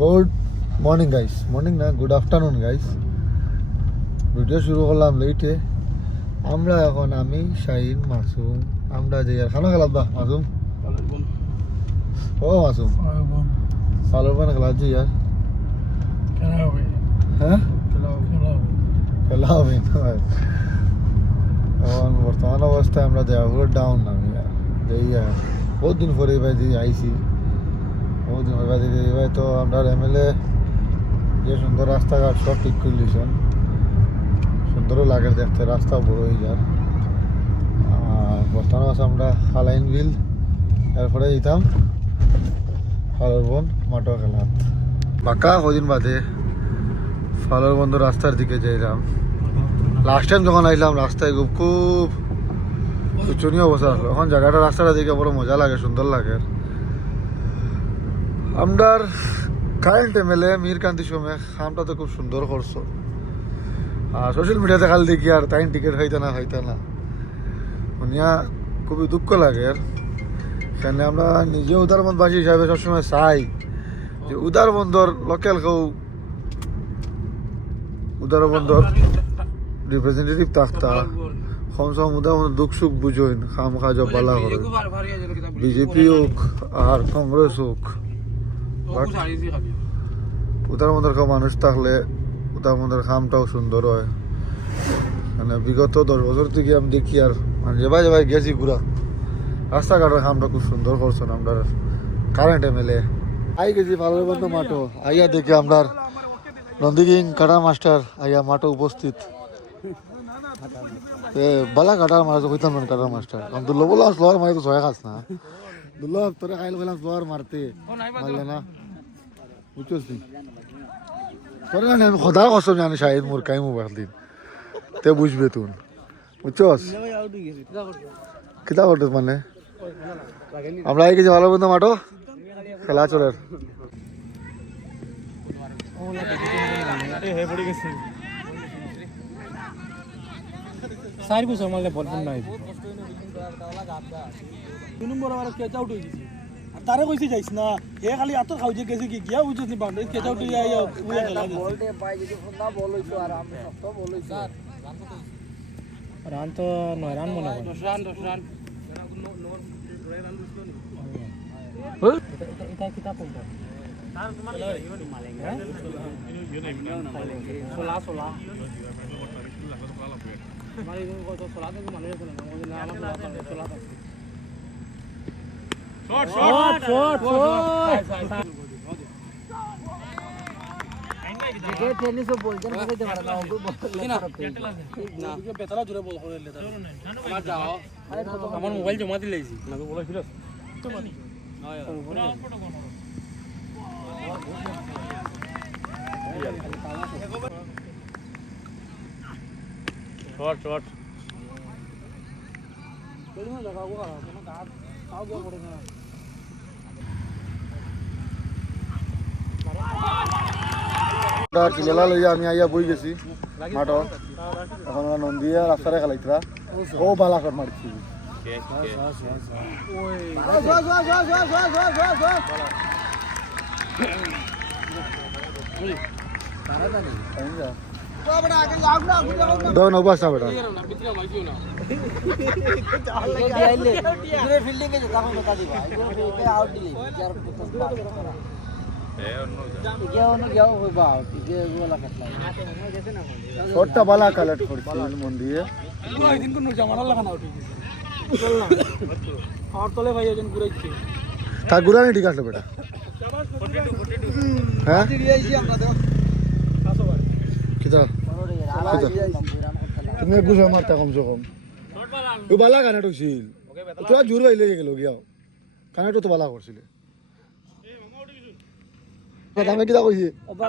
Good morning guys, morning না good afternoon guys. Video শুরু করলাম লেটে। আমরা এখন আমি শাহিন মাসুম আমরা যে আর খানা খেলাম বা মাসুম ও মাসুম সালোর পান খেলা যে আর হ্যাঁ খেলা হবে এখন বর্তমান অবস্থায় আমরা দেওয়া ডাউন নামি এই বহুত দিন পরে এবার দিয়ে আইসি, বহুত দিন এবার দিকে এবার তো আমরা এমএলএ যে সুন্দর রাস্তাঘাট সব ঠিক করে দিয়েছেন, সুন্দরও লাগে দেখতে, রাস্তা বড় হয়ে যার। আর বর্তমানে আছে আমরা হালাইন বিল, এরপরে যেতাম ফালোর বন মাটো খেলাত বাঁকা কদিন বাদে ফালোর বন্ধ রাস্তার দিকে যাইলাম। লাস্ট টাইম যখন আইলাম রাস্তায় খুব শোচনীয় অবস্থা আসলো। এখন জায়গাটা রাস্তাটা দিকে বড় মজা লাগে, সুন্দর লাগে। আমরার কারেন্ট এমএলএ মীরকান্তি সময় খামটা তো খুব সুন্দর করছো, আর সোশ্যাল মিডিয়াতে খালি দেখি আর তাই টিকিট হইতে না শুনিয়া খুবই দুঃখ লাগে। আর সেখানে আমরা নিজে উদারবন্দবাসী হিসাবে সবসময় চাই যে উদারবন্দর লোকাল কেউ উদারবন্দর রিপ্রেজেন্টেটিভ থাকতা কমসে কম উদারবন্দর দুঃখ সুখ বুঝইন, খাম কাজ পালা করে, বিজেপি হোক আর কংগ্রেস হোক। উদারবন্দর কেউ মানুষ থাকলে উদারবন্দর খামটাও সুন্দর হয়। মানে বিগত 10 বছর থেকে আমি দেখি আর মানে যেভাবে গেছি ঘুরা রাস্তাঘাটের খামটা খুব সুন্দর করছেন আমরা কারেন্ট এমএলএ। আই গেছি ফালোর বন্ধ মাঠো, আইয়া দেখি আমরা নন্দীকিং কাটা মাস্টার আইয়া মাঠো উপস্থিত। বালা কাটার মারা তো হইতাম না কাটার মাস্টার, কারণ দুর্লভ বললাম স্লোয়ার মারি তো ছয় খাস না, দুর্লভ তোরে খাইল বললাম স্লোয়ার মারতে মারলে না, বুঝছিস নি তোরে না আমি খোদা কসম জানি শাহিদ মোর কাই মোবাইল দিন তে বুঝবে তুই, বুঝছস কিতা করতে মানে। আমরা আই গেছি ভালো বন্ধু মাঠো খেলা চলে। চার বছর মারলে বল নাই তারে কইছি যাইছ না, হে খালি আত খাওজে গেছে কি গিয়া বুঝছিস নি বাউন্ডারি কেচ আউট হইয়া আইয়া পুরা খেলা বলতে পাই যদি ফোনটা বল হইছো আর আমি সব বল হইছো রান তো 9 রান মনে হয় 10 রান এটা কিতা কোনটা তার তোমার মালেঙ্গা 16 हमारे को तो 16 तक मालूम है ना, मुझे नाम 16 तक शॉट ये टेनिस बोलते हैं कैसे मारना है वो ना ये बेतला जुरे बोल हो लेता हमार जाओ আমার মোবাইল জমা দিলেছি না তো বলেছিল তো মানে পুরো ফটো কোন शॉट कोई लगाओ कोनो गात आओ गया पड़े ना আর কিলা লইয়া আমি আইয়া বই গেছি মাঠো। এখন নন্দিয়া রাস্তারে খেলাইতরা ও বালা কর মারছি दोनों बस बेटा फील्डिंग के जता बता दी भाई ये आउट दिले यार गया हो बा आउट ये वाला कटला छोटा वाला कलेक्ट করছি মন দিয়ে ওই দিন কোন জামানা লাগানো আউট চল না আর তোলে ভাই একজন ঘুরাইছে তা ঘুরানি ঠিক আছে বেটা হ্যাঁ দিয়েছি আমরা দেখো কিতা তুমি গুছ মারতা কমসে কম ও বালা কানেট হইছিল তোরা জোর বাইলে গেল গিয়া কানেট তো বালা করছিল আমি কিতা কইছি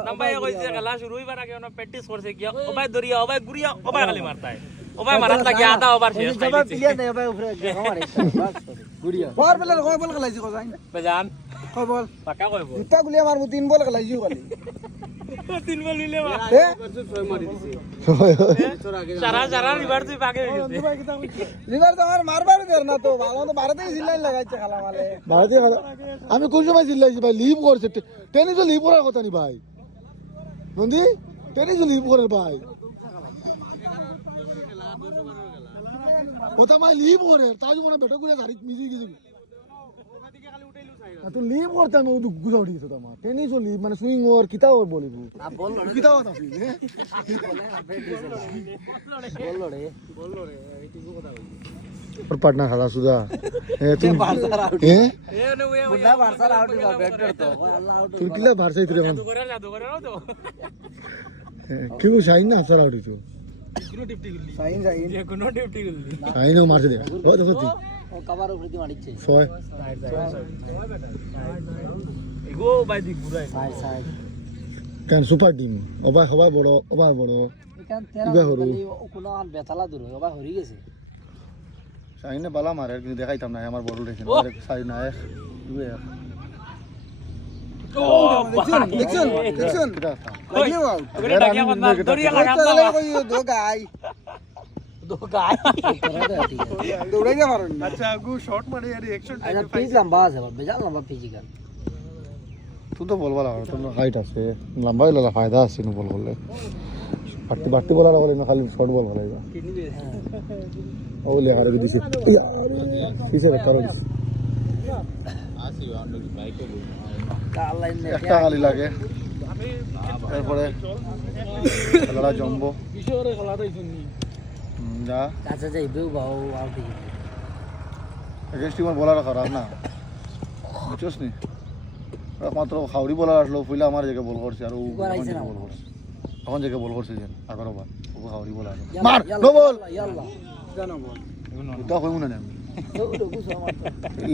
নাম্বাই কইছে খেলা শুরু হইবার আগে ওনা প্র্যাকটিস করছে গিয়া ওবাই দরিয়া ওবাই গুরিয়া ওবাই খালি মারতা है ওবাই মারাত লাগি আধা ওভার শেষ তাই দিছে প্লেয়ার নাই ওবাই উপরে আমারে গুরিয়া বল বল কয় বল খেলাইছি কয় জান কয় বল পাকা কয় বল দুটা গুলিয়া মারমু 3 বল খেলাইছি খালি তিন বল নিলে এ সারা সারা রিভার তুই পাকে হয়ে গেছে লিভার তো আমার মারবার দের না তো ভালো তো ভারতে জিল্লাই লাগাইছে খালা মালে ভারতীয় খেলা আমি কোন সময় চিল্লাইছি ভাই লিভ করছে টেনিসও লিভ করার কথা নি ভাই নন্দী টেনিসও লিভ করে ভাই ওটা ভাই লিভ করে তাও মনে বেটা করে তারিখ মিশে গেছে তুই লিভ করতে আমি গুজা উঠে গেছে তোমার টেনিসও লিভ মানে সুইং ওর কিতা ওর বলিব কিতা কথা তুই और पटना खाला सुधा ए तुम ए मुन्ना बारसा आउट का बैटर तो अल्लाह आउट तुम किला बाहर से इतरे জাদু করে না তো क्यों शाइन ना अफसर आउट तो কোনো টিপটি করলি साइन साइन যে কোনো টিপটি করলি शाइन मार से देखा वो देखो तू ও কভার উপরে দি মারিছে सोए এগো ভাই দি ঘুরাই সাইড সাইড कैन सुपर टीम ओबा हवा बड़ो এখান ইবা তেরা হরু। বলি কোন আন বেতালা দূর ওবা হরি গেছে शाइन ने बाला मारे कि देखाइताम ना हमार बॉल रेशन और साइड ना है दुए ও দেখছুন দেখছুন किता था লাগিও আউট ওরে ডাকিয়া বন্ধ দরিয়া লাগাত চলে না কই দো গাই দো গায় দৌড়াই যা পারেন আচ্ছা আগু শট মারে यार एक्शन আচ্ছা পিচ লম্বা আছে বেজাল লম্বা ফিজিক্যাল तू तो बॉल वाला तुम हाइट আছে লম্বা হইলা फायदा আছে नु बॉल করলে বাটি বলার বলে না খালি শর্ট বল ভালাইবা ও লে আরে দিছে কিসে রে করো কালাইন নে একটা খালি লাগে তারপরে খেলাটা জমবো কিশোরে খেলা দইছনি যা কাছে যাইবেও বাও আউট হয়ে এগেন্স্ট টিমের বলার খারাপ না বুঝছস নি একমাত্র খাউরি বলার আসলো ফুইলা আমার জায়গায় বল করছে আর ও বল করছে তখন জায়গায় বল করছে যেন আগর বার ও খাউরি বলার মার নো বল ইয়াল্লা জানো বল এটা কই মনে নেই দৌড়ো গুছো আমার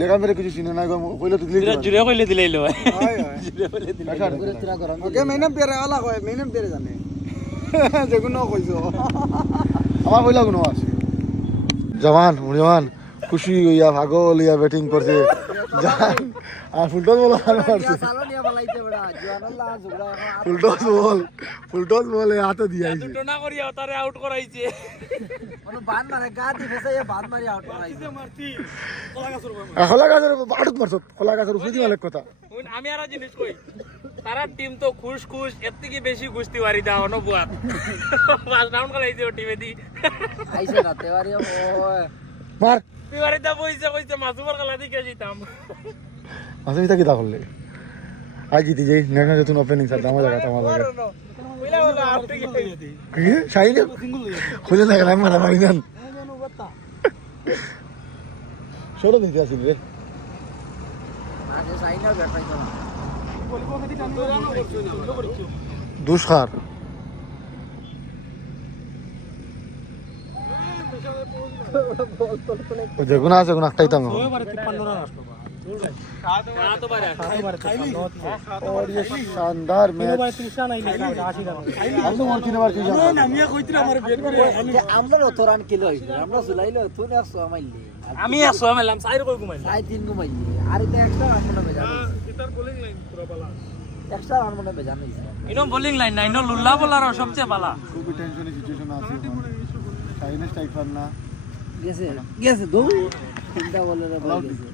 লেখা মেরে কিছু চিনে না কইলে তুই জুরে জুরে কইলে দিলাইলো হয় হয় জুরে কইলে পুরো তিরা গরম ওকে মেনম পেরে আলা কয় মেনম পেরে জানে যেগুনো কইছো আমার কইলা কোনো আছে জওয়ান খুশি হইয়া ভাগল ইয়া ব্যাটিং করছে জান আর ফুলটস বল মারছে সালো নিয়া বলাইতে বড়া জওয়ানাল্লাহ ঝগড়া ফুলটস বল হাতে দিয়াইছে দুটো না করিয়া তারে আউট করাইছে কোন বান মারে গা দি ফেসাইয়া বান মারি আউট করাইছে মারতি কলা গাছর খোলা গাছের বাড়ুত মারছ খোলা গাছের উপরে দিয়ে কত আমি আর জিনিস কই তারা টিম তো খুশ খুশ এর থেকে বেশি গুস্তি মারি দাও অনুবাদ ফার্স্ট রাউন্ড করাইছে ও টিমে দি আইছে না তেওয়ারি ও মার তিওয়ারি দা বইছে মাসুমার খেলা দিকে জিতাম আসলে এটা কি তা করলে আজ জিতে যাই নেক্সট নতুন ওপেনিং স্যার দামা জায়গা তোমার লাগে কইলা বলা আর থেকে কি শাইলে খুলে না গেলাম মারা মারি নেন ছোট দিতে আসিল রে আজ সাইনার ব্যাটাই তো না দুষ্কার যেগুন আছে কোন একটাই তাম और ये शानदार मैच हम तो मरती बार की আমরা তো রান কিলো হইছে আমরা জুলাইলো তুই আর সো মাইলি আমি 100 মেলাম 4 কই ঘুমাইলাম সাই তিন গো মাইলি আর এটা এক্সট্রা রান মনে বেজান এটার বোলিং লাইন পুরো বালা এক্সট্রা রান মনে বেজান হইছে ইনো বোলিং লাইন না ইনো লুল্লা বলার সবচেয়ে বালা খুবই টেনশনে সিচুয়েশন আছে চাইনা স্ট্রাইক করনা গেছে গেছে দৌ চিন্তা বলে রে বল গেছে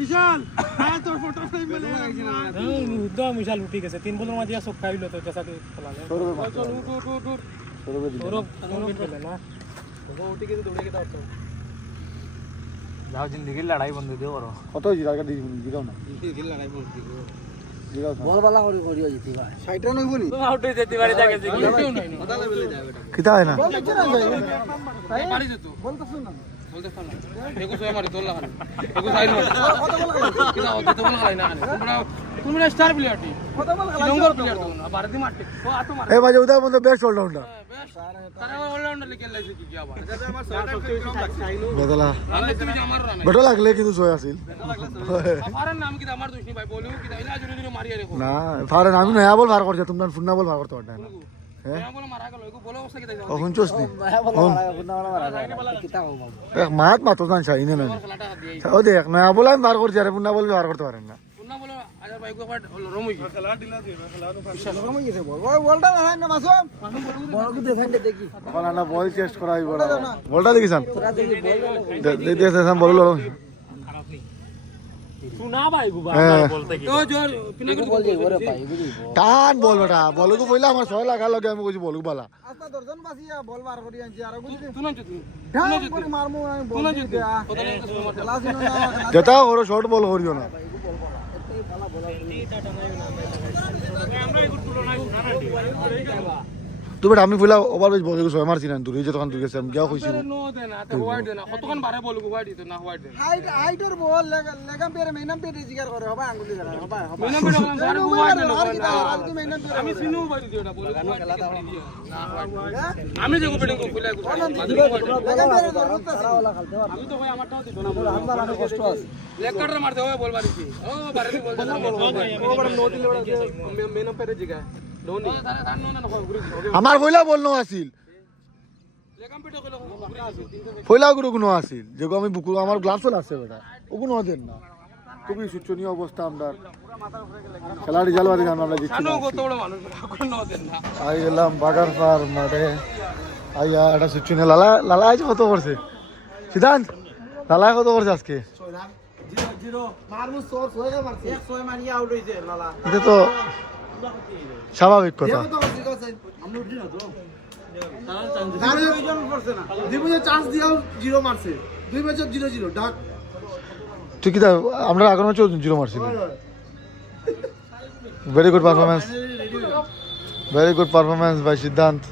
বিশাল হ্যাঁ তোর ফটো ফ্রেম মেলে উদ্দা বিশাল উঠি গেছে তিন বলের মাঝে সব খাইলো তো তেসাকে ফলালে চল উঠ সৌরভ খেলে না ও উঠি গেছে দৌড়ে গেছে তো যাও জিন্দেগি লড়াই বন্ধ দিও করো কত জিরা দি জিরাও না জিন্দেগি লড়াই বন্ধ দিও জিরাও বল বালা করি করিও জিতি ভাই সাইটা নইবনি তুমি আউট হয়ে যেতে পারে জায়গা থেকে কথা লেভেলে যাবে এটা কিতা হয় না বল দেখছ না ভাই মারি যেত বল তো শুন না বলতে পারলাম দেখো সবাই মারি তোলা খালি দেখো সাইড মার কিনা ও তো বল খাই না তুমি স্টার প্লেয়ার টি কত বল লঙ্গর প্লেয়ার তো না ভারতী মারতে ও আতো মার এ বাজে উদা মধ্যে বেস্ট অলরাউন্ডার তারা অলরাউন্ডার লিখে লাইছে কি কি আবার এটা আমার সবচেয়ে বেশি কম লাগছে বদলা আলে তুমি আমার রান বেটো লাগলে কিন্তু জয় আছিল আফারের নাম কি আমার দুশনি ভাই বলিও কি ইলা জুরি জুরি মারিয়া রেখো না ফারে আমি নয়া বল ভার করছে তোমরা ফুন্না বল ভার করতে পারতা না হ্যাঁ বলে মারা গেল এগো বলে অবস্থা কি তাই ও হুনচোস নি বল মারা কিতা হবো এক মাত মাতো জান চাই না খেলাটা দিয়ে ও দেখ নয়া বল আমি ভার করছি আরে ফুন্না বল ভার করতে পারেন না না বলো আরে ভাই একবার নরম হই গেছে খেলা দিলা দে খেলা তো নরম হয়ে গেছে বলটা না না মাসুম বল কি দেখাই দেখি বল না বল টেস্ট করাই বলটা দেখিছান দেখেছেন বল লড়ো सुना भाई गुबा बोलते की তো জোর পিনা করে বল যাই ওরে ভাই টান বল বেটা বল কো কইলা আমার ছয় লাগা লগে আমি কইছি বল বালা আস্তা দর্জন বাসিয়া বল বার করি আনছি আর গুলি তুই না তুই ঢাক করে মারমু আমি বল দিতে কত না খেলা ছিল না যেটা ওর শর্ট বল করিও না তুই বেটা আমি ফুলা ওভার বেজ বল ছয় মারছি না তুই যে তখন তুই গেছে আমি গিয়া কইছি নো দে না তো হোয়াইট দে না কতক্ষণ বারে বল হোয়াইট দিতে না হোয়াইট দে হাইটার বল লাগাম পেরে মেনাম পেরে জিগার করে হবে আঙ্গুলি ধরা হবে মেনাম পেরে বললাম স্যার হোয়াইট না আমি সিনু বাড়ি দিও না বল খেলা দাও না হোয়াইট আমি যে পেডিং কো ফুলা লাগাম পেরে ধরতে আমি তো ভাই আমারটাও দিত না বল আমার অনেক কষ্ট আছে লেগ কাটার মারতে হবে বল বাড়িছি ও বারে বল ও বড় নো দিলে বড় মেনাম পেরে জিগা নোনি আমার কইলা বল নো আছিল পয়লা গুরু কোনো আছিল যে আমি বুকু আমার গ্লাস চলে আসছে বেটা ওগুলো দেন না খুবই শোচনীয় অবস্থা আমরা খেলাড়ি জালবাদি গান আমরা দিচ্ছি আই গেলাম বাগার পার মাঠে আইয়া এটা শোচনীয় লালা লালা আজ কত করছে সিদ্ধান্ত লালা কত করছে আজকে এটা তো স্বাভাবিক কথা তুই কি আমরা আগের ম্যাচে 0 মারছি ভেরি গুড পারফরমেন্স বাই সিদ্ধান্ত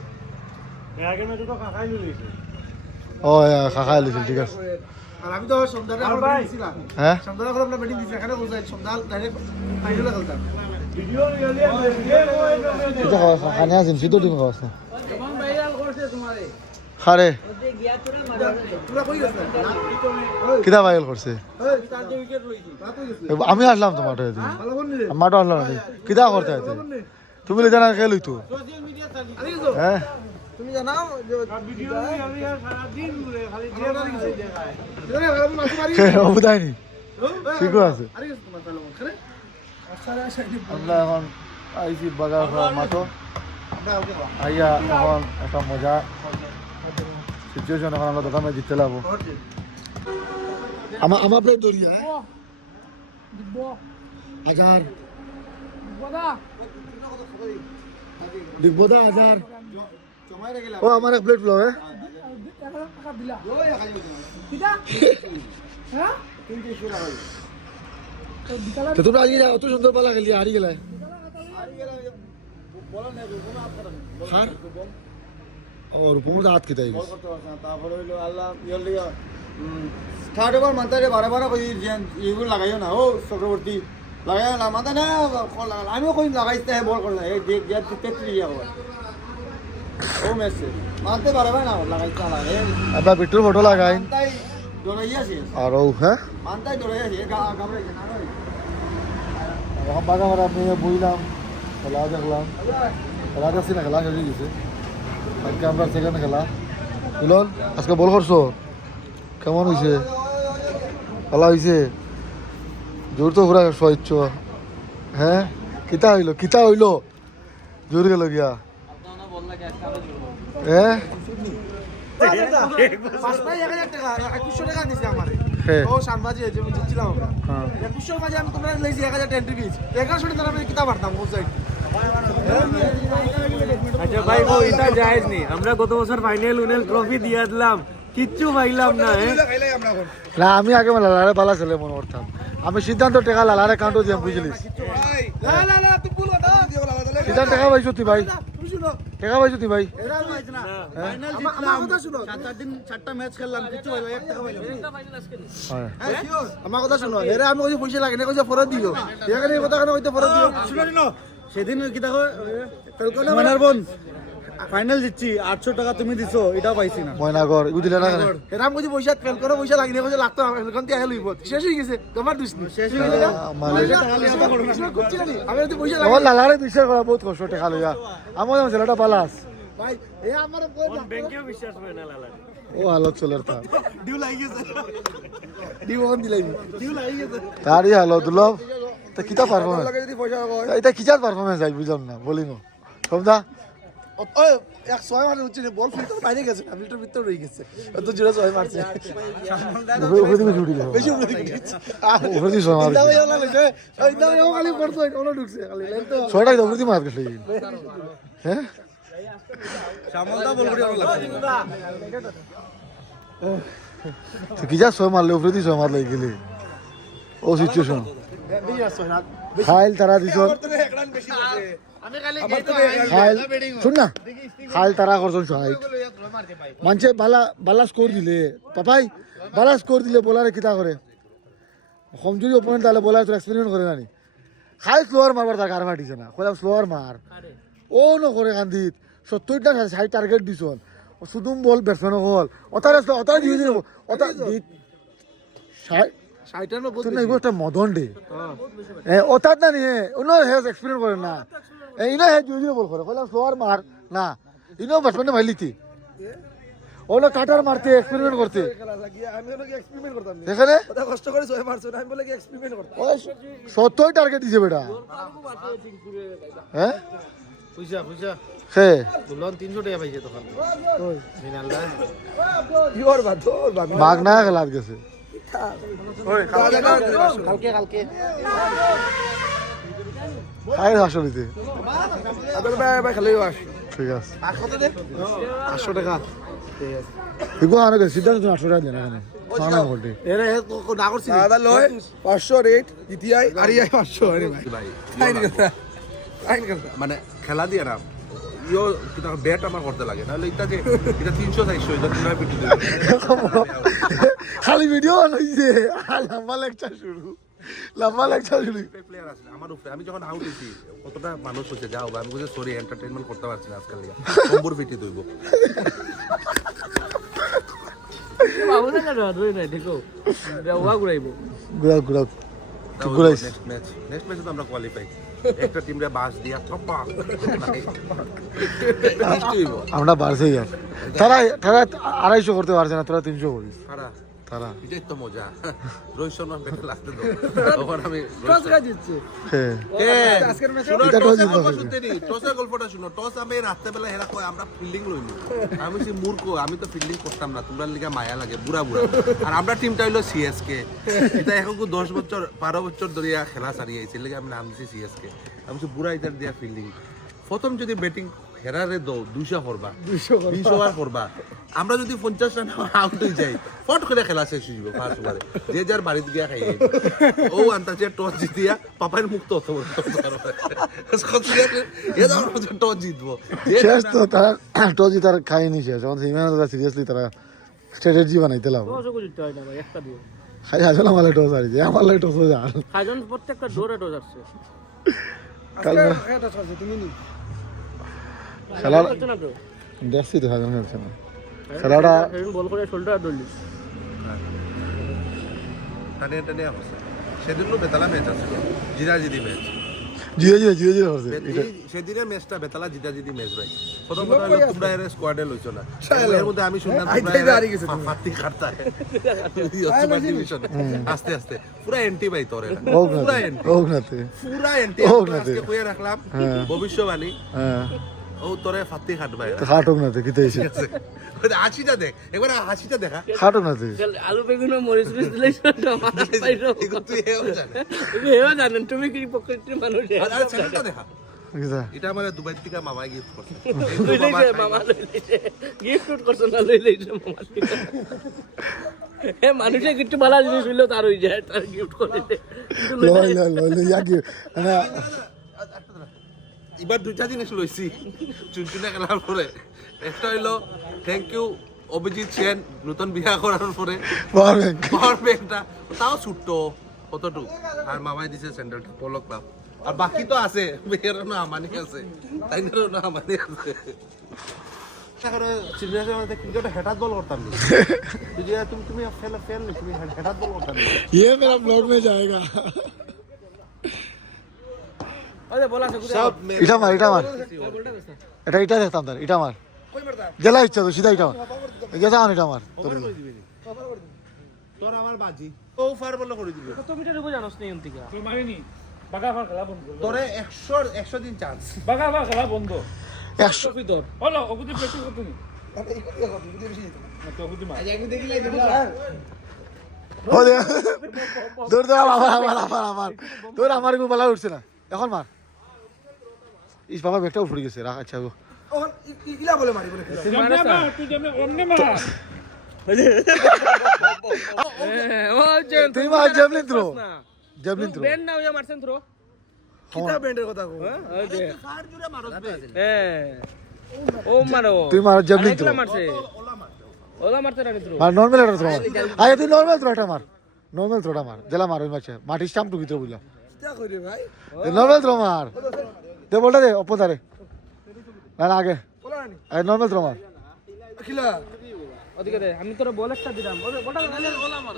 ও খাখাই লিছিল ঠিক আছে আমি তো সন্ধ্যাটা হ্যাঁ সন্ধ্যাটা করে আমরা ব্যাটিং দিছি এখানে বলছি সন্ধ্যা ডাইরেক্ট ফাইনালে খেলতাম এটা খানে আছেন সিদ্ধ টিম খাওয়াছে খারে কিতা ভাইরাল করছে আমি আসলাম তো মাঠে মাঠে আসলাম না কিতা করতে আছে তুমি জানা খেল হইতো হ্যাঁ তুমি জানাও বুঝায়নি ঠিকও আছে আমরা এখন আইসি বাগার মাঠো আইয়া এখন একটা মজা সিচুয়েশন এখন আমরা দোকানে জিততে লাগবো আমার প্লেট দরিয়া হাজার দিব্যদা হাজার ও আমার এক প্লেট লো তোমরা আজকে অত সুন্দর পালা খেলি হারিয়ে গেলে হার और पूरा हाथ की ताई তারপরে হইলো আল্লাহ ইয়ালিয়া স্টার্ট ওভার মানতে বারে বারে কই এগুলো লাগাইও না ও চক্রবর্তী লাগাইও না মাথা না কল লাগাল আমিও কই লাগাইতে বল করলা এই দেখ যা 33 ইয়া হবে ও মেসে মানতে বারে বারে না লাগাইতে লাগে अब बिट्टू फोटो लगाई তাই দৌড়াইয়াছে और वो है মানতাই দৌড়াইয়াছে গামরে না हम बागा मारा मैं बुइलाम খেলা দেখলাম খেলা দেখছি না খেলা হয়ে গেছে আজকে আমরা সেকেন্ড খেলা মিলন আজকে বল করছো কেমন হয়েছে খেলা হয়েছে জোর তো ঘুরা সহিচ্ছ হ্যাঁ কিতা হইলো জোর গেল গিয়া হ্যাঁ ও সানবাজি যে আমি জিতছিলাম আমরা 2100 মাঝে আমি তোমরা লইছি 1000 এন্ট্রি ফিস 1100 টাকা আমি কিতা পারতাম ও সাইড আচ্ছা ভাই ও এটা জায়েজ নেই আমরা গত বছর ফাইনাল উনেল ট্রফি দিয়া দিলাম কিচ্ছু পাইলাম না না আমি আগে লালারে বালা ছেলে মনে করতাম আমি সিদ্ধান্ত টাকা লালারে কাউন্ট দিলাম বুঝলিস না তুই ভুল কথা সিদ্ধান্ত টাকা পাইছো তুই ভাই টাকা পাইছো তুই ভাই ফাইনাল জিতলাম আমার কথা শুনো 7 দিন 4টা ম্যাচ খেললাম কিচ্ছু হইলো 1 টাকা পাইলাম আমার কথা শুনো এরা আমি কইছি পয়সা লাগে না কইছে ফরত দিও এখানে কথা কেন কইতে ফরত দিও শুনো সেদিন কি দেখো ময়নার বোন ফাইনাল জিতছি 800 টাকা তুমি দিছো এটা পাইছি না ময়নাগর ইগু দিলা না কেন এরাম কইছি পয়সা ফেল করে পয়সা লাগি না কইছে লাগতো এখন তে হেলইব শেষ হই গেছে তোমার দুস নি শেষ হই গেল আমি তো পয়সা ও লালারে বিশ্বাস করা বহুত কষ্ট টাকা লইয়া আমার ছেলেটা পালাস ভাই এ আমার ব্যাংকেও বিশ্বাস হয় না লালা ও হালত চলের তা ডিউ লাগি গেছে ডিউ ওখান দিলাই ডিউ লাগি গেছে তারই হালত দুলভ তা কিতা পারফরমেন্স যদি পয়সা হয় এটা কিতার পারফরমেন্স আই বুঝলাম না বলিং সমদা এক 6 মানে হচ্ছে বল ফিল্টার বাইরে গেছে না ফিল্টার ভিতর রয়ে গেছে তো জোরে 6 মারছে উপরে দিকে ছুটি গেল বেশি উপরে দিচ্ছে উপরে দিকে সময় দাও এলা লাগে ওই দাও এও খালি পড়তো কোন ঢুকছে খালি তো ছয়টা উপরে দিকে মার গেছে হ্যাঁ শ্যামলদা বল করে লাগছে তো কিতা ছয় মারলে উপরে দিকে ছয় মারলে গেলে ও সিচুয়েশন খাইল তারা দিছ খাইল শুন না খাইল তারা করছেন সহায় মানছে বালা স্কোর দিলে পাপাই বালা স্কোর দিলে বোলারে কিতা করে কমজোরি ওপোনেন্ট তাহলে বোলার তোর এক্সপেরিমেন্ট করে না নি খাই স্লোয়ার মারবার তার কার ফাটিছে না কইলাম স্লোয়ার মার ও নকরে কান্দিত 70টা 60 টার্গেট দিছন সুদুম বল ব্যাটসম্যান হল ওতারে দিয়ে দিল ওতা 60টা নো তুই না এগুলো একটা মদন ডে ওতার না নিয়ে অন্য হেজ এক্সপেরিমেন্ট করে না ইনো হেজ জুজি বল করে কইলাম স্লোয়ার মার না ইনো ব্যাটসম্যানে মাইলিতি ওলো কাটার মারতে এক্সপেরিমেন্ট করতে খেলা লাগিয়ে আমি যেন কি এক্সপেরিমেন্ট করতাম না এখানে ওটা কষ্ট করে 6 মারছো না আমি বলে কি এক্সপেরিমেন্ট করতাম 70 টার্গেট দিছে বেটা হ্যাঁ পয়সা সে দুলন 300 টাকা পাইছে তখন কই ফিনালটা ইওর বাদ তোর বাদ মাগনা খেলাত গেছে কালকে খাই আসলিতে আদর ভাই খালি আস ঠিক আছে কত দে 800 টাকা এগুলো আনে গেছে সিদ্ধান্ত 800 টাকা দেন এখানে সানা করতে এরে না করছি দাদা লয় 500 রেট জিতিয়াই আরিয়াই 500 আরে ভাই আইন কথা মানে খেলা দিয়ে না ইও কিতা ব্যাট আমার করতে লাগে নাহলে এটা যে এটা 300 400 এটা তুমি পিটি দিবে খালি ভিডিও বানাইছে লম্বা লেকচার শুরু প্লেয়ার আছে আমার উপরে আমি যখন আউট হইছি কতটা মানুষ হচ্ছে যাও আমি বলছি সরি এন্টারটেইনমেন্ট করতে পারছি না আজকাল কম্বর পিটি দইব বাবু না ধরে নাই দেখো দেওয়া ঘুরাইবো গুড়া ঘুরাইছ নেক্সট ম্যাচে তো আমরা কোয়ালিফাই একটা টিমরে বাস দিয়া থপা আমরা বাড়ছে ইয়ার তারা 250 করতে পারছে না তোরা 300 করিস সারা তারা এটাই তো মজা রোহিত শর্মা ব্যাটে লাগতে দাও তখন আমি টস কা জিতছে হ্যাঁ আজকের ম্যাচে শুনো এটা টসের জিতবো। গল্প শুনতে নি টসের গল্পটা শুনো টস আমি রাতে বেলা হেরা কয় আমরা ফিল্ডিং লইনি আমি বলছি মূর্খ আমি তো ফিল্ডিং করতাম না তোমরা লিগা মায়া লাগে বুড়া আর আমরা টিমটা হইলো সিএসকে এটা এখন 10 বছর 12 বছর ধরে খেলা সারিয়ে আইছে লিগা আমি নাম দিছি সিএসকে আমি বলছি বুড়া ইদার দিয়া ফিল্ডিং প্রথম যদি ব্যাটিং হেরারে দাও 200 করবা 200 আর করবা আমরা যদি 50 রান আউট হয়ে যাই ফট করে খেলা শেষ হয়ে যাবে ফার্স্ট ওভারে যে যার বাড়িতে গিয়া খাইয়ে ও আন্তাজে টস জিতিয়া পাপার মুক্ত হতো টস জিতবো শেষ তো তারা টজি তারা খায়নি শেষ এখন ইমান তারা সিরিয়াসলি তারা স্ট্র্যাটেজি বানাইতে লাগবে টসও করতে হয় না ভাই একটা দিও খাই আসলে আমার টস আইছে আমার লাগে টস হয়ে যায় খাইজন প্রত্যেকটা জোরে টস আসছে কাল এটা চলছে তুমি নি খেলা হচ্ছে না তো দেখছি তো হাজার হচ্ছে না খেলাটা সেদিন বল করে শোল্ডার ধরলিস টানিয়ে টানিয়ে অবস্থা সেদিনও বেতালা ম্যাচ আছে জিরাজিদি ম্যাচ জিয়ে হচ্ছে সেদিনে ম্যাচটা বেতালা জিতাজিদি ম্যাচ ভাই প্রথম কথা হলো তোমরা এর স্কোয়াডে লইছো না এর মধ্যে আমি শুনলাম তোমরা ফাতি খাতা আস্তে আস্তে পুরা এন্টি ভাই তোরে পুরা এন্টি পুরা এন্টি আজকে কইয়া রাখলাম ভবিষ্যবাণী ও তোরে ফাতি খাটবাই খাটক না কিতে এসে হাসিটা দেখ একবার হাসিটা দেখা খাটক না আলু বেগুন মরিচ মিচ দিলে মাছ পাইরো তুই এও জানে এও জানেন তুমি কি প্রকৃতির মানুষ আর চ্যানেলটা দেখা কিতা এটা আমার দুবাই থেকে মামাই গিফট করছে লইলে মামা লইলে গিফট করছ না লইলে মামা এ মানুষে কিছু ভালো জিনিস হইলো তার হই যায় তার গিফট করে লয় ইয়াকি মানে এবার দুইটা জিনিস লইছি চুনচুনা খেলার পরে একটা হইলো থ্যাংক ইউ অভিজিৎ সেন নতুন বিয়া করার পরে পাওয়ার ব্যাংকটা তাও ছোট্ট কতটুক আর মামাই দিছে স্যান্ডেলটা পলক ক্লাব আর বাকি তো আছে বেয়েরও না আমানি আছে তাইনেরও না আমানি আছে করে সিরিয়াসের মধ্যে ক্রিকেট হেটার বল করতাম না যদি তুমি ফেল তুমি হেটার বল করতাম না ये मेरा ब्लॉग में जाएगा আরে বলা আছে সব এটা মার এটা দেখতাম তার এটা মার গেলা ইচ্ছা তো সিধা এটা মার গেছা এটা মার তোর আমার বাজি ও ফার বল করে দিবে কত মিটার উপর জানোস নি অন্তিকা মারিনি বাগা ফার খেলা বন্ধ তোরে 100 দিন চান্স বাগা ফার খেলা বন্ধ 100 হলো ওগুদি প্র্যাকটিস করতে নি দৌড় দৌড় আমার তোর আমার কোনো বলা উঠছে না এখন মার ইস বাবা ব্যাগটা উঠে গেছে রাখ আচ্ছা গো ইলা বলে মারি বলে জমনে মা তুই জমনে অমনে মা তুই মার জেভলিন থ্রো ব্যান্ড না ওয়া মারছেন থ্রো কিতা ব্যান্ডের কথা কো ওই দে ও মারো তুই মার জেভলিন থ্রো মারছে ওলা মারতে রানি থ্রো মার নরমাল একটা থ্রো আয় তুই নরমাল থ্রোটা মার নরমাল থ্রোটা মার জেলা মার ওই মারছে মাটি স্টাম্প টু ভিতরে বুঝলা কিতা কইরে ভাই নরমাল থ্রো মার দে বলটা দে অপোদারে না না আগে বলা নি এই নরমাল থ্রো মার কিলা ওদিকে দে আমি তোর বল একটা দিলাম বলটা ওলা মার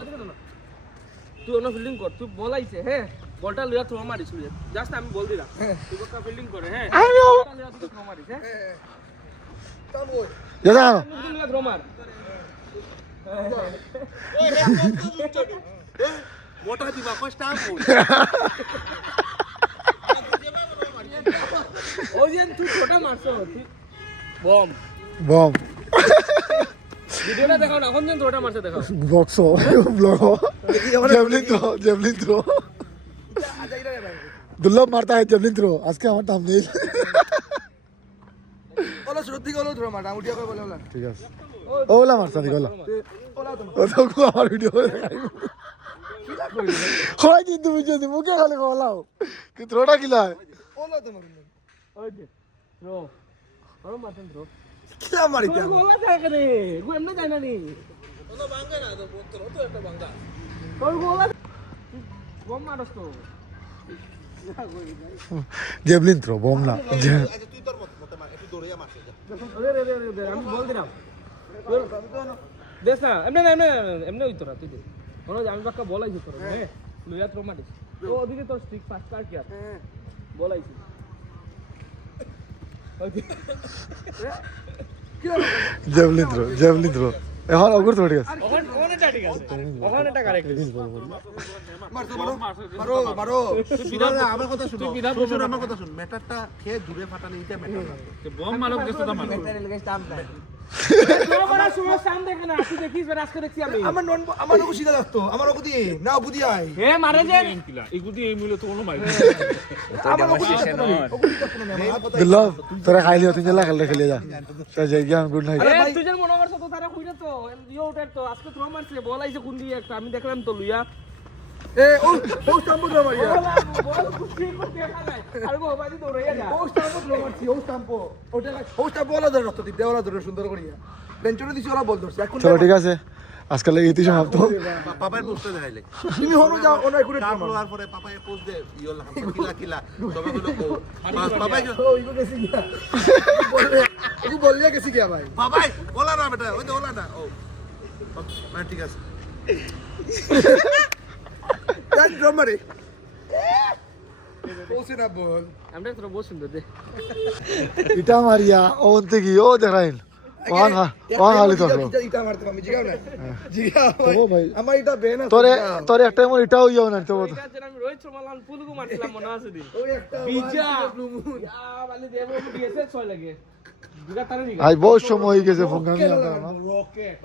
তুই অন্য ফিল্ডিং কর তুই বল আইছে হ্যাঁ বলটা লইয়া থ্রো মারিস তুই জাস্ট আমি বল দিলাম তুই একটা ফিল্ডিং করে হ্যাঁ থ্রো মারিস হ্যাঁ তামো দাদা তুই লইয়া থ্রো মার মোটা দিবা কই স্টাম্প ও যে তুই ছোটা মারছো তুই বম বম ভিডিওটা দেখাও না এখন যেন ছোটা মারছে দেখাও বক্স ব্লগ জেভলিন থ্রো दुर्लभ मारता है जेवलिन थ्रो आज के हमारा thumbnail ওলা সত্যি গলো ধরো মাটা উঠিয়া কই বলে ওলা ঠিক আছে ওলা মারতা দি গলা ওলা তো ও তো কো আমার ভিডিও দেখাইবো হয় কিন্তু বুঝে দি মুখে খালি গলাও কি থ্রোটা কিলা ওলা তো মারুন ওই যে থ্রো বড় মারছেন থ্রো কিলা মারিতে তোর গোলা থাকে রে গো এমনি যায় না নি ওলা ভাঙা না তো থ্রো তো একটা ভাঙা তোর গোলা বম মারছ তো जेवलिन थ्रो बम ना আচ্ছা তুই তোর মতে মার একটু দৌড়িয়া মারছে রে আমি বল দিলাম দেখ না এমনি হইতো না তুই মনে হয় আমি বাক্কা বলাইছি তোর হ্যাঁ লইয়া থ্রো মারিস তো ওদিকে তোর স্টিক ফাস্ট কার কি আর বলাইছি जेवलिन थ्रो এখন অগুর থ্রো ঠিক আছে ওখানে ঠিক আছে ওখানে এটা কারেক্ট মারতো মারো মারো আমার কথা শুনো শুন আমার কথা শুন ম্যাটারটা খেয়ে দূরে ফাটালে এটা ম্যাটার না বম মারক গেছে তো মারো তোর বড় সময় সাম দেখে না তুই দেখিস বের আজকে দেখছি আমি আমার নন আমার ওকে সিধা লাগতো আমার ওকে দিয়ে না ওকে দিয়ে আই হে মারে যে এগুদি এই মূল্য তো কোনো মারি আমার ওকে দিয়ে না ওকে দিয়ে না আমার কথা दुर्लभ তোরা খাইলি তুই জেলা খেলে যা সব যাই গিয়া গুড নাইট আরে তুই যেন মনে করছ তো তারা কইরা তো ইও ওটার তো আজকে থ্রো মারছে বল আইছে কোন দিয়ে একটা আমি দেখলাম তো লুইয়া এ ও স্টাম্পো ধরো মারিয়া বল কুচি করতে খালাই আর গো বাদি দৌড়াইয়া যা ও স্টাম্পো ধরো মারছি ও স্টাম্পো ওটা ও স্টাম্পো ওলা ধরে রাখতো দেওয়ালা ধরে সুন্দর করিয়া বেঞ্চরে দিছি ওলা বল ধরছি এখন চলো ঠিক আছে আজকাল এই সমাপ্ত পাপার পোস্টে দেখাইলে তুমি হনো যাও ওনা করে কাপ লোয়ার পরে পাপায় পোস্ট দে ইও লাগাম কিলা কিলা সবাই বলে পাপাই ও ইগো গেছি গিয়া ও বললিয়া গেছি গিয়া ভাই পাপাই ওলা না বেটা ওই তো ওলা না ও মানে ঠিক আছে এক ড্রম মারে ওসে না বল আমরা তো বহুত সুন্দর দে ইটা মারিয়া ওনতে কি ও দেখাইল ওয়ান হালি তো ইটা মারতে আমি জিগাও না জিগাও ও ভাই আমার এটা বেনা তোরে একটা মো ইটাও ইও না তো এটা আমি রোহিত শর্মালান পুলগু মারছিলাম মনে আছে দিন ওই একটা বিজা বলে দেব দিয়েছে 6 লাগে দুটা তারে দিগা আই বহুত সময় হয়ে গেছে ফোন গামি আমরা রকেট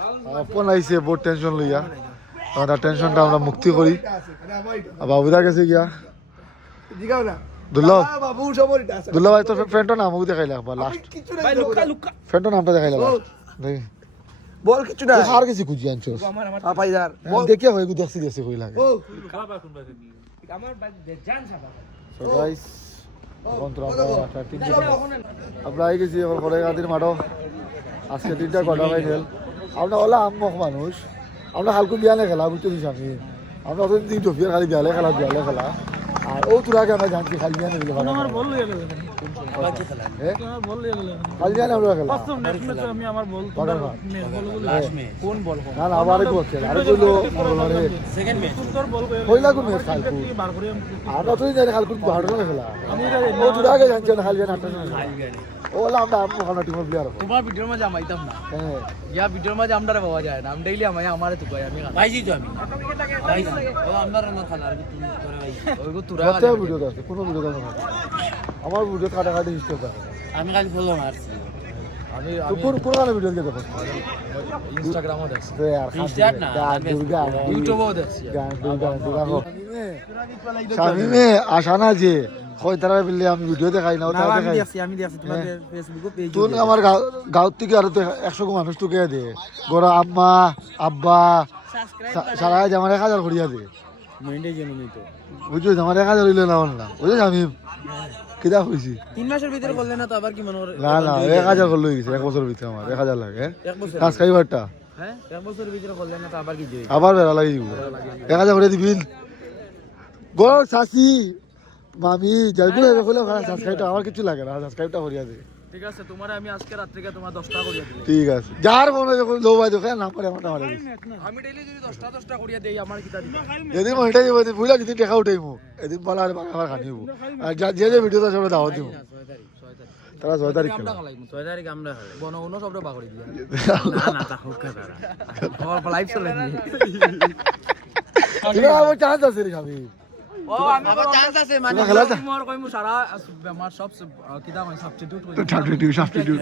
ফোন আইছে বহুত টেনশন লইয়া আমরা টেনশনটা আমরা মুক্তি করি আরে আমার এটা বাবুদা কাছে গিয়া জিগাও না দুর্লভ বাবু সবর এটা আছে দুর্লভ ভাই তোর ফ্রেন্ডের নাম দেখাইলা লাস্ট কিছু না ভাই লুকা লুকা ফ্রেন্ডের নামটা দেখাইলা দেখি বল কিছু না আর কিছু খুঁজি আনছস আমার পাপাইদার দেখিয়া হয়ে দেখছি দেখছি কই লাগে ও খারাপ আর কোন বাজে আমার বাদ জান সাবা সো গাইস এখন তো আমরা টিম আমরা আই গেছি এখন করে গাদির মাঠো আজকে 3টা কোয়ার্টার ফাইনাল আমরা ওলা আমক মানুষ আমরা হালকু বিয়ালে খেলা বুঝতেছিস আমি আমরা অতদিন দিন তো খালি বিয়ালে খেলা আর ও তোর আগে আমরা জানছি খালি বিয়ালে দিলে আমার বল লইয়া গেল হ্যাঁ আমার বল লইয়া গেল খালি বিয়ালে আমরা খেলা প্রথম নেট ম্যাচে আমি আমার বল কোন বল না না আবার একটু খেলা আর কইলো মরলরে সেকেন্ড ম্যাচ তোর বল কইলা কোন ম্যাচ খালকু বার করে আর অতদিন জানি খালকু ভাড়া না খেলা ও তোর আগে জানছি না খালি বিয়ালে ওলা আমরা আমরা টিম প্লেয়ার তোমার ভিডিওর মাঝে আমাইতাম না হ্যাঁ ইয়া ভিডিওর মাঝে আমরা পাওয়া যায় না আমি ডেইলি আমারে তো কই আমি ভাইজি তো আমি ভাই ও আমরা রান্না খানা আর তুমি করে ভাই ওইগো তোরা প্রত্যেক ভিডিওতে আছে, কোনো ভিডিওতে আছে না। আমার ভিডিও কাটাকাটি হিস্ট্রি থাকে। আমি খালি ফলো মারছি আমি কোন গানে ভিডিও দেখতে পাচ্ছি? ইনস্টাগ্রামও দেখছি ইনস্টার না, দুর্গা ইউটিউবেও দেখছি শামিমে আসা না যে কই তারা বললে আমি ভিডিও দেখাই না, ওটা দেখাই। আমি দেখছি তোমাদের ফেসবুকে পেজ তুই আমার গাঁও থেকে আরো 100 মানুষ তোকে দে, গোরা আম্মা আব্বা সারা আমার 1000 করিয়া দে, মাইন্ডে জানো নি তো বুঝছো আমার 1000 হইলে না না বুঝছো শামিম কিটা হইছি 3 মাসের ভিতরে করলে না তো আবার কি মনে হয় না না 1000 করলো হইছে 1 বছর ভিতরে আমার 1000 লাগে 1 বছর কাজ খাইবারটা হ্যাঁ 1 বছরের ভিতরে করলে না তো আবার কি জয় আবার বেড়া লাগি দিব 1000 করে দিবিন গোর শাসি মামি যাইবো হলে সাবস্ক্রাইবটা আমার কিছু লাগে না, সাবস্ক্রাইবটা করিয়া দে। ঠিক আছে তোমার আমি আজকে রাত থেকে তোমার 10টা করিয়া দিই ঠিক আছে যার মনে যখন লো ভাই দেখে না করে আমার মারা আমি ডেইলি যদি 10টা করিয়া দেই আমার কিটা দিবা যেদিন মই এটাই বলি ভুলা যেদিন টাকা উঠাইমু এদিন বলা আর বাবা খানিব আর যে যে ভিডিওটা সব দাওয়াত দিব 6 তারিখ তারা 6 তারিখ খেলা 6 তারিখ আমরা বন উনো সবটা বাগড়ি দিয়া না না তা হোক তারা আমার লাইভ চলে নি ঠিক আছে আমার চান্স আছে রে আমি ও আমি আবার চান্স আছে মানে খেলা যা তোমার কইমু সারা আমার সব কিটা কই সাবস্টিটিউট কই সাবস্টিটিউট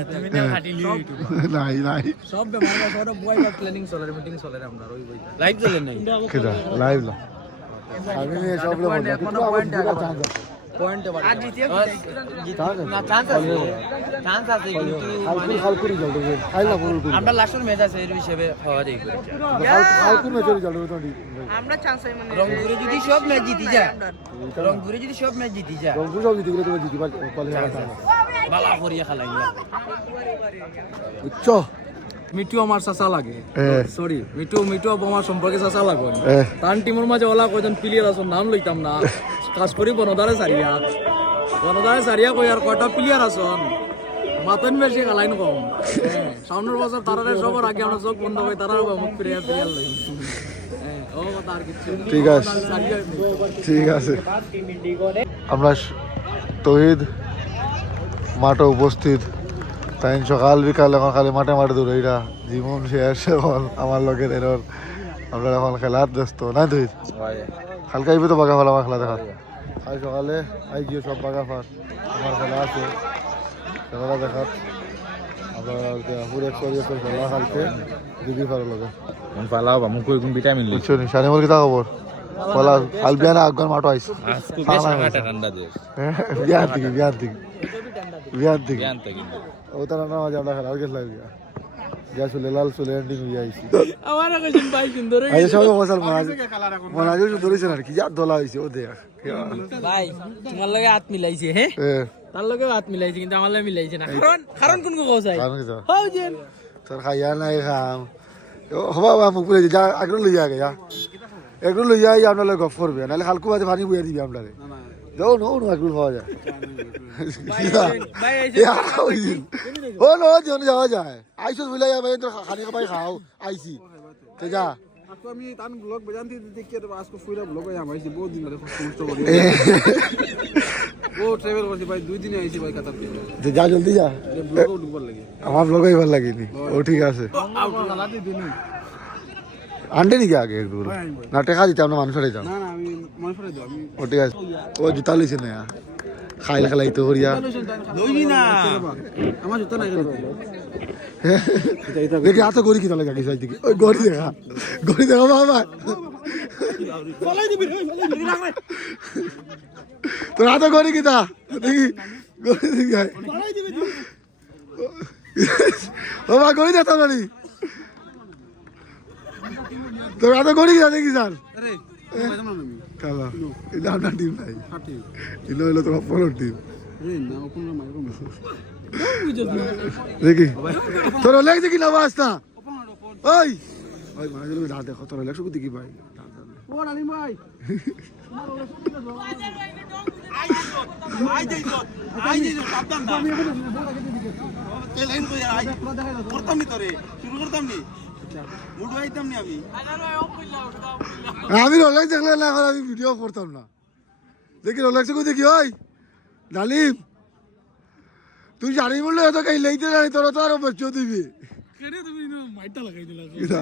নাই নাই সব বেমার সব বয় বা প্ল্যানিং চলে মিটিং চলে আমরা ওই বই লাইভ চলে নাই কেদা লাইভ না আমি সব লোক কিন্তু আমার দিকে চান্স আছে পয়েন্ট আজ জিতিয়া না চান্স আছে চান্স আছে কিন্তু খালকুরি জল দেবে খাইলা বড় আমরা লাস্টের ম্যাচ আছে এর হিসেবে হওয়া যায় খালকুরি ম্যাচের জল দেবে তো আমরা চান্স আই মানে রংপুরে যদি সব ম্যাচ জিতি যায় রংপুরে যদি সব ম্যাচ জিতি যায় রংপুর সব জিতে গেলে তুমি জিতি পারলে বালা করিয়া খেলাইলা বুঝছো মিটু আমার চাচা লাগে হ্যাঁ সরি মিটু আমার সম্পর্কে চাচা লাগবে তার টিমের মাঝে ওলা কয়জন প্লেয়ার আছে নাম লইতাম না কাজ করি বনদারে সারিয়া কই আর কয়টা প্লেয়ার আছেন মাতন বেশি খেলাইন কম সামনের বছর তারারে সবার আগে আমরা চোখ বন্ধ হই তারার মুখ প্লেয়ার লই ও কথা আর কিছু ঠিক আছে ঠিক আছে আমরা তহিদ মাঠে উপস্থিত তাই সকাল বিকাল এখন খালি মাঠে মাঠে দৌড়ে এটা জীবন শেষ এখন আমার লগের এরর আমরা এখন খেলার ব্যস্ত নাই তহিদ কালকে আইবে তো বাগা ফেলা আমার খেলা দেখা আজ সকালে আই গিয়ে সব বাগা ফার আমার খেলা আছে খেলাটা দেখার আপনার পুরো খেলা কালকে দিদি ফার লগে পালাও বা মুখ কোন ভিটামিন লই বুঝছো নি শানিমল কিতা খবর বলা আলবিয়ানা আফগান মাঠো আইস আজকে বেশ ঠান্ডা ঠান্ডা দেশ বিয়ার থেকে জ্ঞান থেকে ও তারা না মাঝে আমরা খেলা গেছিলাম যা চলে লাল চলে এন্ডিং হয়ে আইছি আমার কইছেন ভাই সুন্দর আজ সব মশাল মনাজ সুন্দর হইছে না কি যা দলা হইছে ও দেখ ভাই তোমার লগে হাত মিলাইছে হ্যাঁ তার লগে হাত মিলাইছে কিন্তু আমার লগে মিলাইছে না কারণ কোন কো চাই কারণ কি তো হও যেন তোর খাইয়া নাই খাম হবা মুখ পুরে যা আগ্রহ লইয়া গয়া এগুলো লইয়া আপনার গপ করবে নাহলে হালকু বাজে পানি বুঝে দিবি আপনারে যাও নো নো আগ্রহ পাওয়া যায় ও নো জন যাওয়া যায় আইসো বুলাই ভাই তো খানি খাই খাও আইছি তো যা আমি তান ব্লগ বাজানতি দেখি তো আজকে ফুইরা ব্লগ আমাইছি বহুত দিন ধরে কষ্ট করি ও ট্রাভেল করছি ভাই 2 দিনে আইছি ভাই কাতার থেকে যা জলদি যা ব্লগ উঠবার লাগে আমার ব্লগই ভালো লাগেনি ও ঠিক আছে আন্ডে নাকি আগে একটু না টেকা দিতাম না মানুষ দিতাম না না আমি মনে পড়ে দাও আমি ও ঠিক আছে ও জুতা লইছে না খাইলে খেলাই তো করিয়া লইনি না আমার জুতা নাই দেখি হাতে গড়ি কিনা লাগে সাইড দিকে ওই গড়ি দেখা বাবা ফলাই দিবি তোর হাতে গড়ি কিনা দেখি গড়ি দেখি ফলাই দিবি ও মা গড়ি দেখা গড়ি তোর হাতে গড়ি কিনা দেখি স্যার আরে বাইদাম না আমি কালা এটা আপনার টিম নাই হাঁটি এটা হলো তোমার পরের টিম রে না ওপেন না মাইরো দেখি তোর লেগ দেখি না বাস্তা ওই ওই মানে যদি দাঁত দেখো তোর লেগ শুধু দেখি ভাই ও নানি ভাই আই যাই সাবধান দা তেলেন কই আই করতাম নি তোরে শুরু করতাম নি মুড আইতাম নি আমি রোলেক্স দেখলে না এখন আমি ভিডিও করতাম না দেখি রোলেক্স কই দেখি ওই ডালিম তুই জানি বললে এত কাই লইতে জানি তোর তো আরো বেচো দিবি কেনে তুমি মাইটা লাগাই দিলা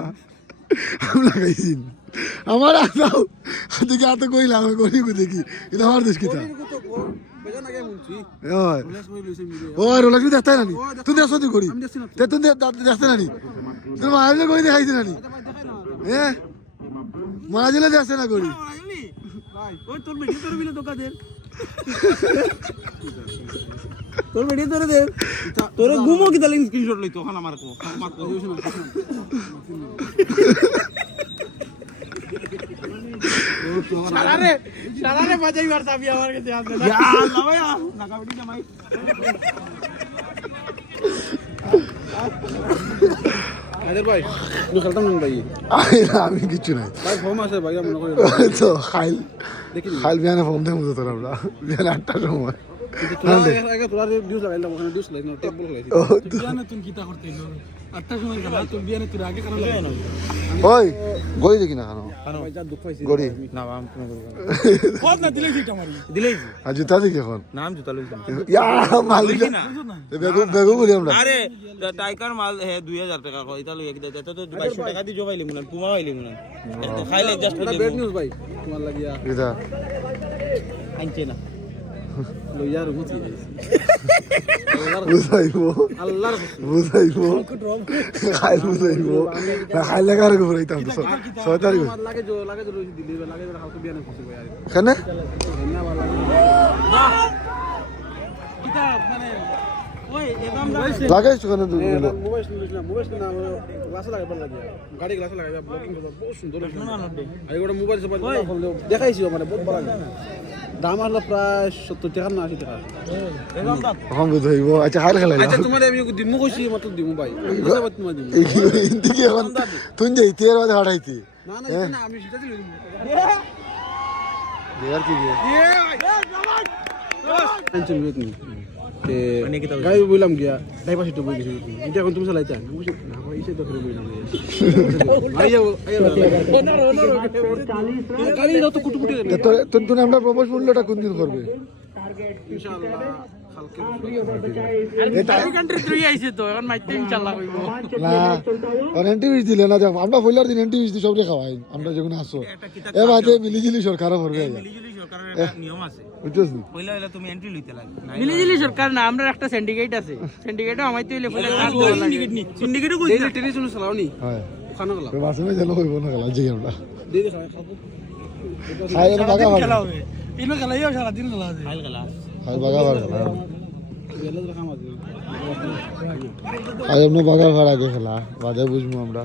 আমি লাগাইছি আমার আসাও দেখি এত কইলাম আমি করি দেখি এটা আমার দেশ কিতা ওই রোলাক্স দেখতে নানি তুই দেখছ তুই করি তুই দেখতে নানি তোর মাঝে করি দেখাইছে নানি হ্যাঁ মাঝে দেখছে না করি তোর বেটি তোর বিলে দোকা দে তোর বেটি তোর দে তোর ঘুমো কি দালিং স্ক্রিনশট লইতো খানা মার কো মার কো সারারে বাজাই মারতা আমি আমার কাছে আসবে না ইয়া আল্লাহ ভাই নাকা বেটি জামাই আদের ভাই তুই খেলতাম না ভাই আমি কিছু নাই ভাই ফর্ম আছে ভাই মনে করে তো খাইল খাইল বিয়ানে ফর্ম দেবো তো তোর আমরা বিয়ানে 8টার সময় তোরা ডিউস লাগাইলাম ওখানে ডিউস লাগাইলাম টেবল লাগাইছি বিয়ানে তুমি কিতা করতে এলো 8টার সময় গেল তুমি বিয়ানে তুই আগে কারণ লাগাই না ওই গড়ি দেখি না কেন ভাই যা দুঃখ পাইছি গড়ি না আম কোনো কত না দিলেই এটা মারি দিলেই আর জুতা দেখি এখন নাম জুতা লইছ ইয়া মালিক বেগু বেগু বলি আমরা আরে টাইকার মাল হে 2000 টাকা কই এটা লইয়া কিটা তো 2200 টাকা দি জবাইলি মুনা পুমা হইলি মুনা তো খাইলে জাস্ট এটা বেড নিউজ ভাই তোমার লাগিয়া এটা আনছে না লইয়া রুমতি বুঝাইবো আল্লাহর বুঝাইবো খাইল বুঝাইবো না খাইলে কার করে বইতাম তো 6 তারিখ আমার লাগে যে রইছি দিলি লাগে যে হালকা বিয়ানে খুশি ভাই আর কেন না ভালো কিতা মানে ওই এদাম লাগাইছো কেন তুই মোবাইল না গ্লাসে লাগাইবার লাগিয়া গাড়ি গ্লাসে লাগাইবা ব্লকিং করবা বহুত সুন্দর না আর এটা মোবাইল সব দেখাইছি মানে বহুত ভালো লাগে দাম হলো প্রায় 70 টাকা না 80 টাকা এখন বুঝাইবো আচ্ছা খাইল খেলাই আচ্ছা তোমার আমি দিমু কইছি মাত্র দিমু ভাই হিসাব তোমার দিমু ইন্দিকে এখন তুই যাইতে এর মধ্যে হাঁটাইতে না না আমি সেটা দিলাম দেয়ার কি টেনশন লইত নি তে গাই বইলাম গিয়া ডাইভার্সিটি তো বই গেছি এটা এখন তুমি চালাইতে না বুঝি না ভাই এসে তো করে বইলাম আইয়া কালি তো কুটুকুটি তোর তোর আমরা প্রপোজ মূল্যটা কোন দিন করবে ইনশাআল্লাহ কালকে না এন্টিভিস দিলে না দেখ আমরা পয়লার দিন এন্টিভিস দি সবরে খাওয়াই আমরা যখন আসো এ বাদে মিলিজুলি সরকার ভরবে মিলিজুলি সরকারের একটা নিয়ম আছে বুঝছস নি পয়লা হইলে তুমি এন্ট্রি লইতে লাগে মিলিজুলি সরকার না আমরা একটা সিন্ডিকেট আছে সিন্ডিকেটও আমাইতে হইলে পয়লা কাজ দেওয়া লাগে সিন্ডিকেটে কই ডেইলি ট্রেনে শুনে চালাও নি হয় খানা গলা তো বাসে যালো হইব না গলা জি আমরা দে দে খাবো খাই না বাগা খেলা বাগা হবে ইনো খেলাইও সারা দিন খেলা আছে খাইল গেলা খাই বাগা বাগা গেলে তো খাম আছে খাই আমরা বাগা বাগা আগে খেলা বাদে বুঝবো আমরা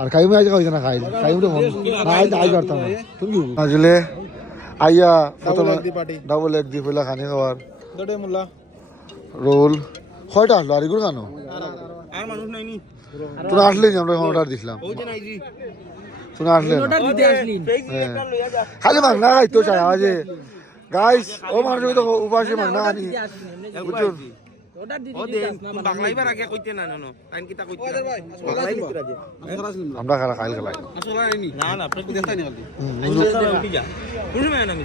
আর খাইমু আজ খাইছ না খাই খাইমু তো খাই আই করতাম না তুমি কি আসলে আইয়া প্রথমে ডাবল এক দি পয়লা খানি খাওয়ার দড়ে মোল্লা রোল কয়টা আসলো আর এগুলো কেন আর মানুষ নাই নি তোরা আসলে আমরা অর্ডার দিছিলাম ওই যে নাই জি তোরা আসলে না। অর্ডার দিতে আসলি হ্যাঁ। খালি মাংনা খাইতো চাই আজে গাইস ও মানুষ তো উপাসে মাংনা খানি বুঝছো অর্ডার দিতে ও দেন বাংলাইবার আগে কইতে না না টাইম কিটা কইতে ভাই আমরা খালা খাইল খেলাই আসলে আইনি না না আপনি দেখতাই নি খালি উঠি যা বুঝবে না আমি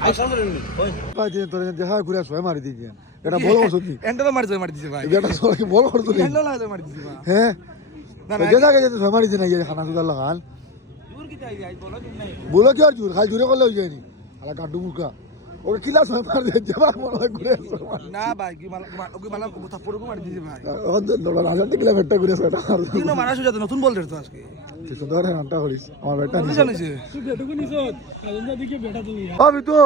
ওই বাজে তোর দেখা ঘুরে ছয় মারি দিয়ে এটা বল করছ কি এন্ডালো মারি দিছে ভাই এটা সবাই বল করছ কি এন্ডালো মারি দিছে ভাই হ্যাঁ যে জায়গায় যেতে ছয় মারি দিনা খানা সুদার লাগাল জোর কি চাই যাই বলো তুমি নাই বলো কি আর জোর খাই জোরে করলে হয়ে যায়নি আলা গাড্ডু মুরকা ওকে কিলা ছয় মারি দিয়ে যাবার মনে হয় ঘুরে না ভাই কি মালা কথা পড়ে মারি দিছে ভাই এখন হাজার টিকিলা ভেটটা ঘুরে ছয়টা তিন মারা সুজাতে নতুন বল ধরতো আজকে সুন্দর নামটা করিস আমার বেটা জানিস তুই বেটুকু নিছত আজন্তা দিকে বেটা তুই আমি তো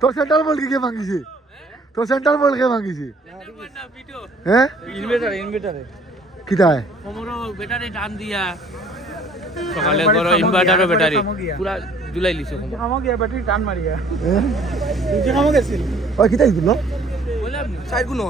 তোর সেন্টার বল কি কে মাগিছে তোর সেন্টার বল কে মাগিছে হ্যাঁ ইনভার্টারে কি তাই কোমরো ব্যাটারি টান দিয়া সকালে করো ইনভার্টারও ব্যাটারি পুরা জুলাই লিছো আমাকে ব্যাটারি টান মারিয়া হ্যাঁ তুই কামো গেছিল ওই কি তাই দিল বললাম সাইড গুলো